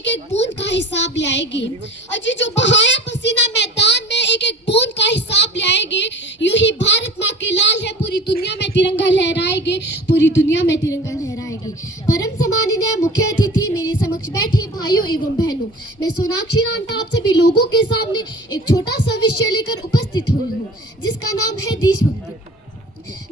एक एक बूंद का हिसाब लाएगी। अजी जो बहाया पसीना मैदान में एक एक बूंद का हिसाब लाएगी। यूं ही भारत माँ के लाल है, पूरी दुनिया में तिरंगा लहराएगी, पूरी दुनिया में तिरंगा लहराएगी। परम सम्माननीय मुख्य अतिथि, मेरे समक्ष बैठे भाइयों एवं बहनों, मैं सोनाक्षी रामटा आप सभी लोगों के सामने एक छोटा सा विषय लेकर उपस्थित हुई हूँ, जिसका नाम है देशभक्ति।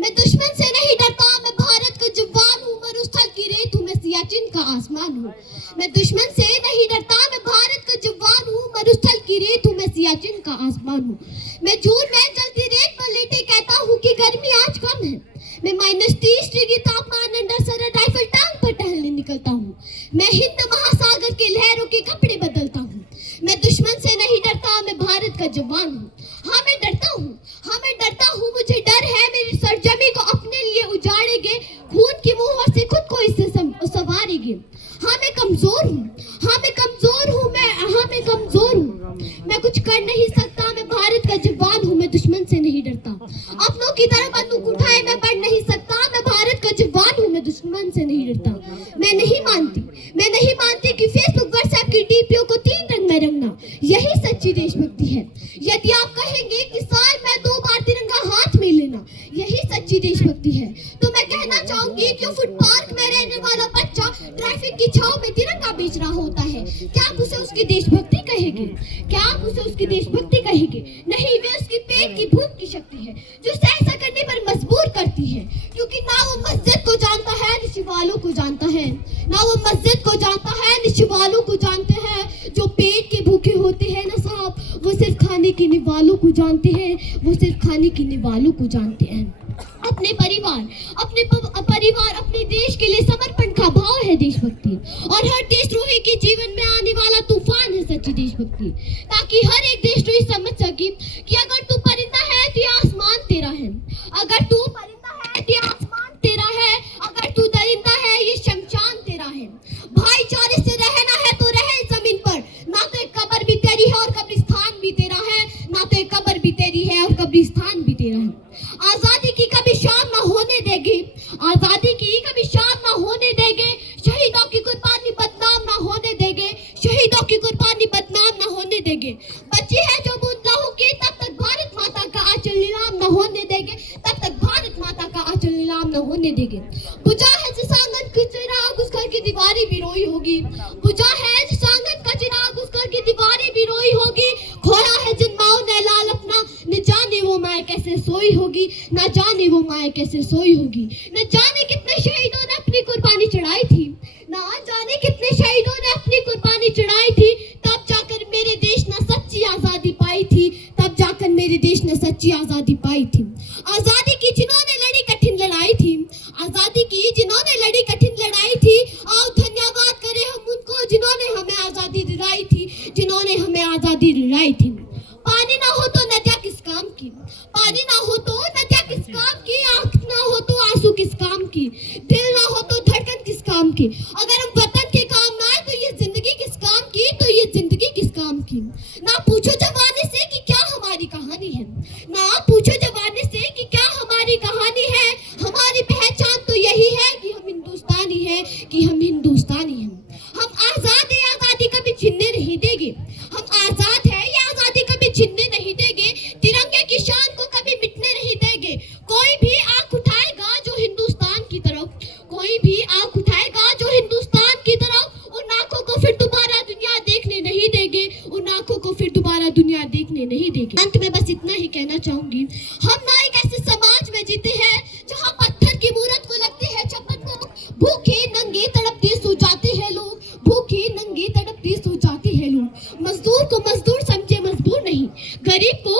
मैं दुश्मन से नहीं डरता, मैं भारत का जवान हूँ, मरुस्थल की रेत हूँ, मैं सियाचिन का आसमान हूँ। मैं दुश्मन से नहीं डरता, मैं भारत का जवान हूँ, मरुस्थल की रेत हूँ, मैं सियाचिन का आसमान हूँ। मैं जून में जलती रेत पर लेटे कहता हूँ कि गर्मी आज कम है। मैं -30 डिग्री तापमान अंडर सरहद राइफल टांग पर टहलने निकलता हूँ। मैं हिंद महासागर के लहरों के कपड़े बदलता हूँ। मैं दुश्मन से नहीं डरता, मैं भारत का जवान हूँ। हाँ मैं डरता हूँ, हाँ मैं डरता हूँ, मुझे डर है मेरी सरजमी को अपने लिए उजाड़ेंगे, खून की मुहर से खुद को इससे संवारेंगे। हाँ मैं कमजोर हूँ, हाँ मैं कमजोर हूँ, हाँ मैं कमजोर हूँ, मैं कुछ कर नहीं सकता, मैं भारत का जवान हूँ, मैं दुश्मन से नहीं डरता। अपनों की तरह बंदूक उठाए मैं बढ़ नहीं सकता, मैं भारत का जवान हूँ, मैं दुश्मन से नहीं डरता। मैं नहीं मानती कि फेसबुक व्हाट्सएप की डीपीओ को 3 रंग में रंगना यही सच्ची देशभक्ति है। यदि आप कहेंगे कि साल में 2 बार तिरंगा हाथ में लेना यही सच्ची देशभक्ति है, तो मैं कहना चाहूंगी कि फुट पार्क में रहने वाला बच्चा ट्रैफिक की छाव में तिरंगा बेच रहा होता है, क्या आप उसे उसकी देशभक्ति कहेंगे? क्या आप उसे उसकी देशभक्ति कहेंगे? नहीं, वे उसकी पेट की भूख की शक्ति है जो उसे ऐसा करने पर मजबूर करती है, क्योंकि ना वो मस्जिद को जानता है न शिवालों को जानता है, ना वो मस्जिद को जानता है न शिवालों को जानते हैं। जो पेट के भूखे होते हैं ना साहब, वो सिर्फ खाने के निवालों को जानते हैं, वो सिर्फ खाने के निवालों को जानते हैं। अपने परिवार अपने देश के लिए समर्पण का भाव है देशभक्ति, और हर देशद्रोही के जीवन में आने वाला तूफान है सच्ची देशभक्ति, ताकि हर एक देशद्रोही समझ सके कि अगर तू परिंदा है तो ये आसमान तेरा है, अगर तू परिंदा है तो ये आसमान तेरा है, अगर तू दरिंदा है ये शमशान तेरा है। भाईचारे से रहना है तो रहे जमीन पर, ना तो एक कब्र भी तेरी है और कब्रिस्तान भी तेरा है, ना तो एक कब्र भी तेरी है और कब्रिस्तान भी तेरा है। आजादी की कभी शाम ना होने देंगे, आजादी की कभी शाम ना होने देंगे, शहीदों की कुर्बानी बदनाम ना होने देंगे, शहीदों की कुर्बानी बदनाम ना होने देंगे। बच्ची है जो बूंद लहू की, तब तक भारत माता का आंचल नीलाम ना होने देंगे, तब तक भारत माता का आंचल नीलाम ना होने देंगे। बुझा है जिस आंगन की चिराग उस घर की दीवारें भी रोई होगी, बुझा है जिस आंगन का चिराग उस घर की दीवारें भी रोई होगी। खोया है जिन माओ ने लाल अपना, न जाने वो माए कैसे सोई होगी, न जाने वो माए कैसे सोई होगी। न जाने कितने शहीदों ने अपनी कुर्बानी चढ़ाई थी, न जाने कितने शहीदों ने अपनी कुर्बानी चढ़ाई थी, तब जाकर मेरे देश ने सच्ची आजादी पाई थी, तब जाकर मेरे देश ने सच्ची आजादी पाई थी। आजादी की जिन्होंने लड़ी कठिन लड़ाई थी, आजादी की जिन्होंने लड़ी कठिन लड़ाई थी, आओ धन्यवाद करें हम उनको जिन्होंने हमें आजादी दिलाई थी, जिन्होंने हमें आजादी दिलाई थी। पानी ना हो तो नदियाँ किस काम की, पानी ना हो तो नदियाँ किस काम की, आँख ना हो तो आंसू किस काम की, दिल ना हो तो धड़कन किस काम की। अगर हम वतन के काम ना आए तो ये जिंदगी किस काम की, तो ये जिंदगी किस काम की। ना पूछो जवानी से कि क्या हमारी कहानी है, ना पूछो जवानी से कि क्या हमारी कहानी है। हमारी पहचान तो यही है कि हम हिंदुस्तानी हैं, कि हम हिंदुस्तानी हैं। हम आजाद है, आजादी कभी छीनने नहीं देंगे, हम आजाद है, ये आजादी कभी छीनने नहीं देंगे, तिरंगे की शान को कभी मिटने नहीं देंगे। कोई भी आंख उठाएगा जो हिंदुस्तान की तरफ, कोई भी आंख उठाएगा जो हिंदुस्तान की तरफ, उन आंखों को फिर दोबारा दुनिया देखने नहीं देंगे, उन आंखों को फिर दोबारा दुनिया देखने नहीं देंगे। अंत में बस इतना ही कहना चाहूंगी, हम ना एक ऐसे समाज में जीते हैं जहाँ पत्थर की मूरत को लगती है छप्पन भोग, भूखे नंगे तड़पते सो जाते हैं लोग, भूखे नंगे तड़पते सो जाते हैं लोग। मजदूर को मजदूर समझे मजबूर नहीं, गरीब को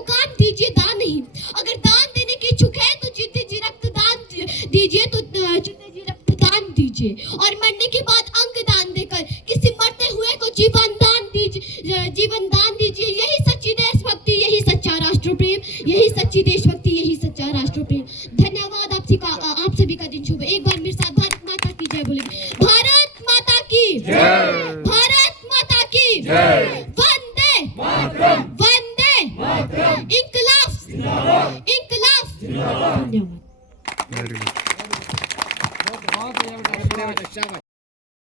काम दीजिए दान नहीं। अगर दान देने की इच्छुक है तो जीते जी रक्तदान दीजिए, तो जीते जी रक्तदान दीजिए, और मरने के बाद अंग दान देकर किसी मरते हुए को जीवन दान दीजिए। यही सच्ची देशभक्ति, यही सच्चा राष्ट्र प्रेम, यही सच्ची देशभक्ति, यही सच्चा राष्ट्र प्रेम। धन्यवाद। आप सभी का दिन शुभ। एक बार मेरे साथ भारत माता की जय बोलेंगे। भारत माता की जय, भारत माता की जय, वंदे मातरम, वंदे मातरम, इंकलाब जिंदाबाद, इंकलाब जिंदाबाद। धन्यवाद।